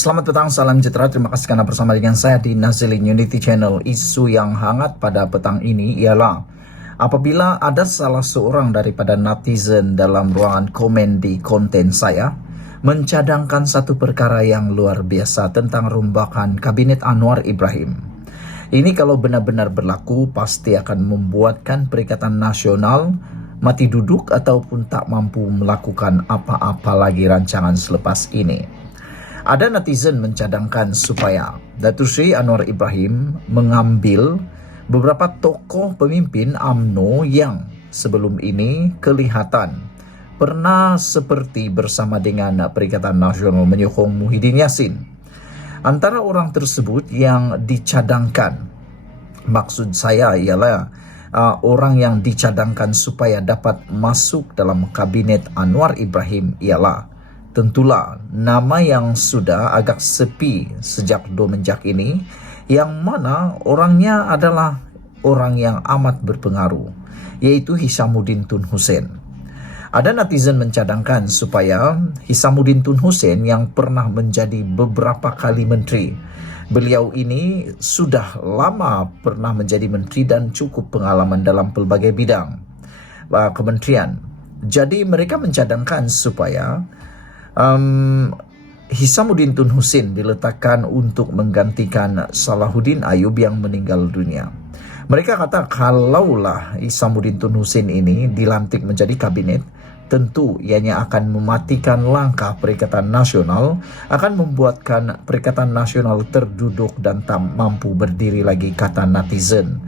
Selamat petang, salam sejahtera. Terima kasih karena bersama dengan saya di Nazilin Unity Channel. Isu yang hangat pada petang ini ialah apabila ada salah seorang daripada netizen dalam ruangan komen di konten saya mencadangkan satu perkara yang luar biasa tentang rombakan Kabinet Anwar Ibrahim. Ini kalau benar-benar berlaku pasti akan membuatkan Perikatan Nasional mati duduk ataupun tak mampu melakukan apa-apa lagi rancangan selepas ini. Ada netizen mencadangkan supaya Datuk Seri Anwar Ibrahim mengambil beberapa tokoh pemimpin UMNO yang sebelum ini kelihatan pernah seperti bersama dengan Perikatan Nasional menyokong Muhyiddin Yassin. Antara orang tersebut yang dicadangkan, maksud saya ialah orang yang dicadangkan supaya dapat masuk dalam Kabinet Anwar Ibrahim ialah tentulah nama yang sudah agak sepi sejak semenjak ini, yang mana orangnya adalah orang yang amat berpengaruh, yaitu Hishamuddin Tun Hussein. Ada netizen mencadangkan supaya Hishamuddin Tun Hussein yang pernah menjadi beberapa kali menteri, beliau ini sudah lama pernah menjadi menteri dan cukup pengalaman dalam pelbagai bidang kementerian. Jadi mereka mencadangkan supaya Hishamuddin Tun Hussein diletakkan untuk menggantikan Salahuddin Ayub yang meninggal dunia. Mereka kata kalaulah Hishamuddin Tun Hussein ini dilantik menjadi kabinet, tentu ianya akan mematikan langkah Perikatan Nasional, akan membuatkan Perikatan Nasional terduduk dan tak mampu berdiri lagi, kata netizen.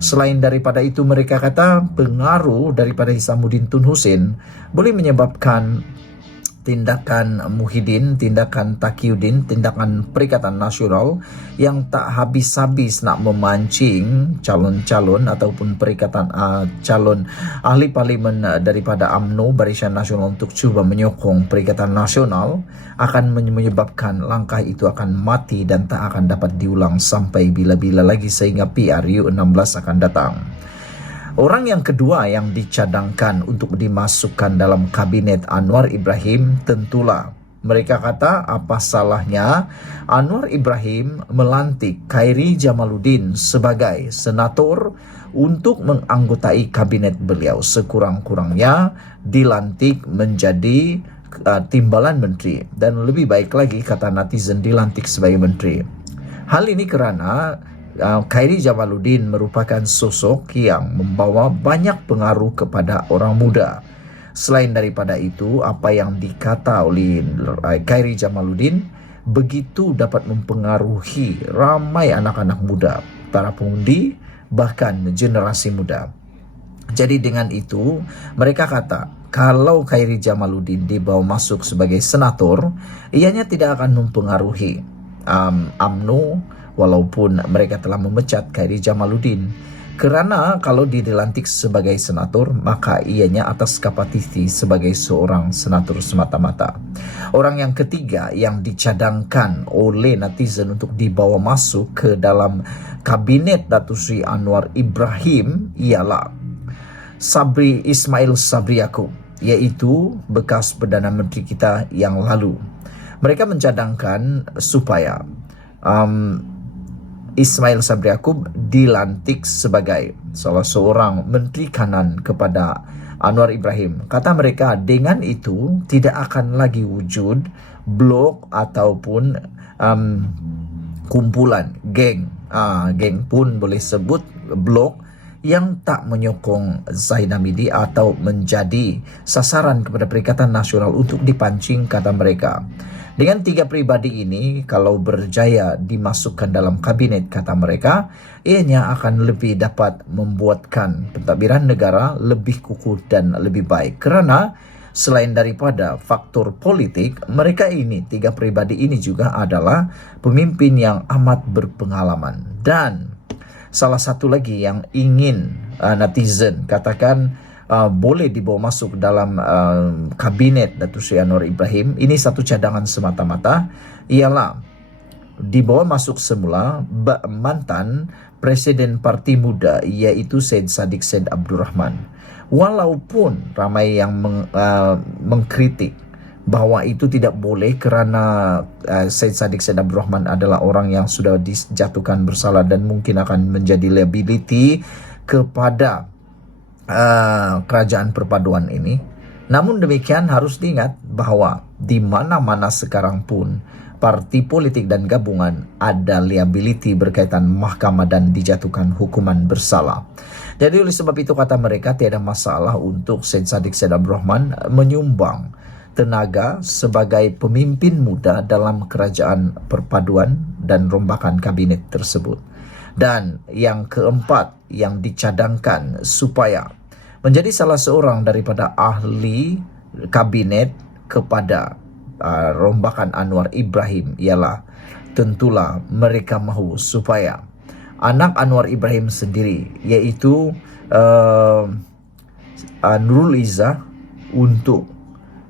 Selain daripada itu, mereka kata pengaruh daripada Hishamuddin Tun Hussein boleh menyebabkan tindakan Muhyiddin, tindakan Taqiyuddin, tindakan Perikatan Nasional yang tak habis-habis nak memancing calon-calon ataupun calon ahli parlimen daripada UMNO, Barisan Nasional, untuk cuba menyokong Perikatan Nasional, akan menyebabkan langkah itu akan mati dan tak akan dapat diulang sampai bila-bila lagi sehingga PRU 16 akan datang. Orang yang kedua yang dicadangkan untuk dimasukkan dalam Kabinet Anwar Ibrahim, tentulah mereka kata apa salahnya Anwar Ibrahim melantik Khairi Jamaluddin sebagai senator untuk menganggotai kabinet beliau. Sekurang-kurangnya dilantik menjadi timbalan menteri, dan lebih baik lagi kata netizen dilantik sebagai menteri. Hal ini kerana Khairi Jamaluddin merupakan sosok yang membawa banyak pengaruh kepada orang muda. Selain daripada itu, apa yang dikata oleh Khairi Jamaluddin begitu dapat mempengaruhi ramai anak-anak muda, para pengundi, bahkan generasi muda. Jadi dengan itu, mereka kata kalau Khairi Jamaluddin dibawa masuk sebagai senator, ianya tidak akan mempengaruhi UMNO, walaupun mereka telah memecat Khairi Jamaluddin, kerana kalau dia dilantik sebagai senator, maka ianya atas kapasiti sebagai seorang senator semata-mata. Orang yang ketiga yang dicadangkan oleh netizen untuk dibawa masuk ke dalam Kabinet Datuk Seri Anwar Ibrahim ialah Sabri Ismail Sabri Yaakob, iaitu bekas Perdana Menteri kita yang lalu. Mereka mencadangkan supaya Ismail Sabri Yaakob dilantik sebagai salah seorang menteri kanan kepada Anwar Ibrahim. Kata mereka dengan itu tidak akan lagi wujud blok ataupun kumpulan geng pun boleh sebut blok yang tak menyokong Zaid Hamidi atau menjadi sasaran kepada Perikatan Nasional untuk dipancing, kata mereka. Dengan tiga pribadi ini, kalau berjaya dimasukkan dalam kabinet, kata mereka, ianya akan lebih dapat membuatkan pentadbiran negara lebih kukuh dan lebih baik. Kerana selain daripada faktor politik, mereka ini, tiga pribadi ini juga adalah pemimpin yang amat berpengalaman. Dan salah satu lagi yang ingin netizen katakan boleh dibawa masuk dalam kabinet Datuk Seri Anwar Ibrahim, ini satu cadangan semata-mata, ialah dibawa masuk semula mantan Presiden Parti Muda, iaitu Syed Saddiq Syed Abdul Rahman. Walaupun ramai yang mengkritik bahwa itu tidak boleh kerana Syed Saddiq Syed Abdul Rahman adalah orang yang sudah dijatuhkan bersalah dan mungkin akan menjadi liability kepada kerajaan perpaduan ini. Namun demikian harus diingat bahawa di mana-mana sekarang pun parti politik dan gabungan ada liability berkaitan mahkamah dan dijatuhkan hukuman bersalah. Jadi oleh sebab itu kata mereka tiada masalah untuk Syed Saddiq Syed Abdul Rahman menyumbang tenaga sebagai pemimpin muda dalam kerajaan perpaduan dan rombakan kabinet tersebut. Dan yang keempat yang dicadangkan supaya menjadi salah seorang daripada ahli kabinet kepada rombakan Anwar Ibrahim ialah tentulah mereka mahu supaya anak Anwar Ibrahim sendiri iaitu Nurul Izzah untuk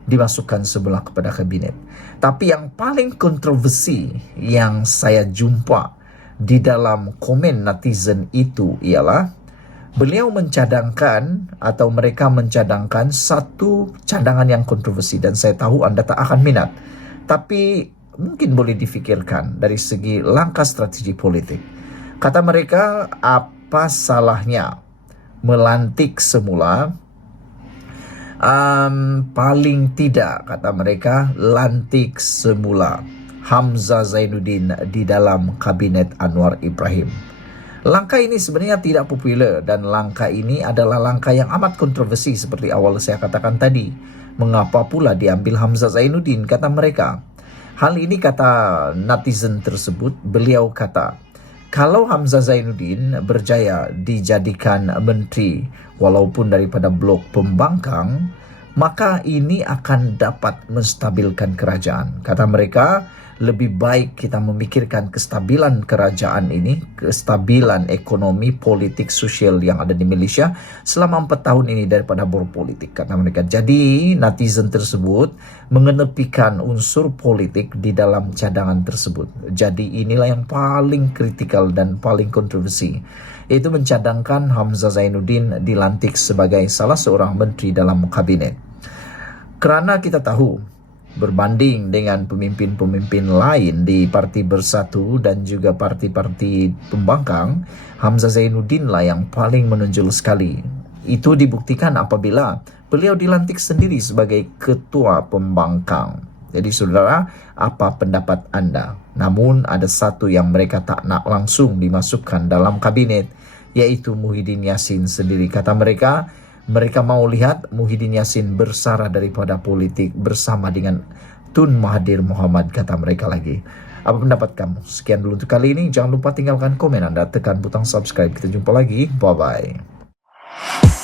dimasukkan sebelah kepada kabinet. Tapi yang paling kontroversi yang saya jumpa di dalam komen netizen itu ialah beliau mencadangkan atau mereka mencadangkan satu cadangan yang kontroversi dan saya tahu anda tak akan minat. Tapi mungkin boleh difikirkan dari segi langkah strategi politik. Kata mereka, apa salahnya melantik semula paling tidak kata mereka lantik semula Hamzah Zainuddin di dalam kabinet Anwar Ibrahim. Langkah ini sebenarnya tidak popular dan langkah ini adalah langkah yang amat kontroversi seperti awal saya katakan tadi. Mengapa pula diambil Hamzah Zainuddin kata mereka? Hal ini kata netizen tersebut, beliau kata kalau Hamzah Zainuddin berjaya dijadikan menteri walaupun daripada blok pembangkang, maka ini akan dapat menstabilkan kerajaan. Kata mereka, lebih baik kita memikirkan kestabilan kerajaan ini, kestabilan ekonomi, politik, sosial yang ada di Malaysia selama 4 tahun ini daripada berpolitik, kata mereka. Jadi netizen tersebut mengenepikan unsur politik di dalam cadangan tersebut. Jadi inilah yang paling kritikal dan paling kontroversi, yaitu mencadangkan Hamzah Zainuddin dilantik sebagai salah seorang menteri dalam kabinet. Kerana kita tahu berbanding dengan pemimpin-pemimpin lain di Parti Bersatu dan juga parti-parti pembangkang, Hamzah Zainuddin lah yang paling menonjol sekali. Itu dibuktikan apabila beliau dilantik sendiri sebagai ketua pembangkang. Jadi saudara, apa pendapat anda? Namun ada satu yang mereka tak nak langsung dimasukkan dalam kabinet, yaitu Muhyiddin Yassin sendiri. Kata mereka mau lihat Muhyiddin Yassin bersara daripada politik bersama dengan Tun Mahathir Mohamad, kata mereka lagi. Apa pendapat kamu? Sekian dulu untuk kali ini. Jangan lupa tinggalkan komen anda, tekan butang subscribe. Kita jumpa lagi. Bye-bye.